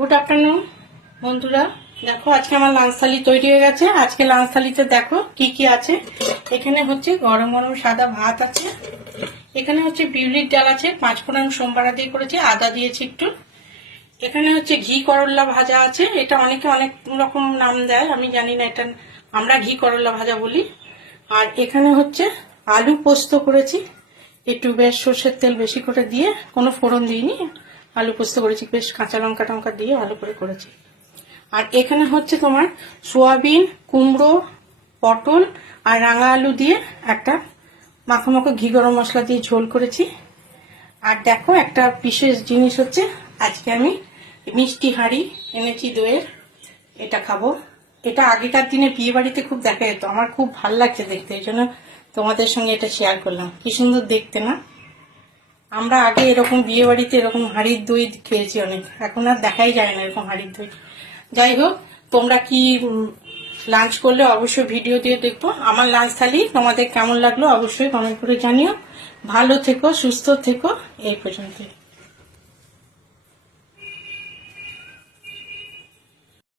Good afternoon বন্ধুরা। দেখো আজকে আমার লাঞ্চ থালি তৈরি হয়ে গেছে। আজকে লাঞ্চ থালিতে দেখো কি কি আছে। এখানে হচ্ছে গরম গরম সাদা ভাত আছে, এখানে হচ্ছে বিউলির ডাল আছে, 5 ফোড়ন সোমবারা দিয়ে করেছি, আদা দিয়েছি একটু। এখানে হচ্ছে ঘি করল্লা ভাজা আছে, এটা অনেকে অনেক রকম নাম দেয়, আমি জানি না, এটা আমরা ঘি করল্লা ভাজা বলি। আর এখানে হচ্ছে আলু পোস্ত করেছি, একটু বেশ সর্ষের তেল বেশি করে দিয়ে, কোনো ফোড়ন দিইনি, আলু পোস্ত করেছি, বেশ কাঁচা লঙ্কা টঙ্কা দিয়ে ভালো করে করেছি। আর এখানে হচ্ছে তোমার সোয়াবিন, কুমড়ো, পটল আর রাঙা আলু দিয়ে একটা মাখো মাখো ঘি গরম মশলা দিয়ে ঝোল করেছি। আর দেখো একটা বিশেষ জিনিস হচ্ছে, আজকে আমি মিষ্টি হাঁড়ি এনেছি দইয়ের, এটা খাবো। এটা আগেকার দিনে বিয়ে বাড়িতে খুব দেখা যেত, আমার খুব ভাল লাগছে দেখতে, এই জন্য তোমাদের সঙ্গে এটা শেয়ার করলাম। কি সুন্দর দেখতে না? আমরা আগে এরকম বিয়ে বাড়িতে এরকম হাঁড়ির দই খেয়েছি অনেক, এখন আর দেখাই যায় না এরকম হাঁড়ির দই। যাই হোক, তোমরা কি লাঞ্চ করলে অবশ্যই ভিডিও দিয়ে দেখবো। আমার লাঞ্চ থালি তোমাদের কেমন লাগলো অবশ্যই কমেন্ট করে জানিও। ভালো থেকো, সুস্থ থেকো, এই পর্যন্তই।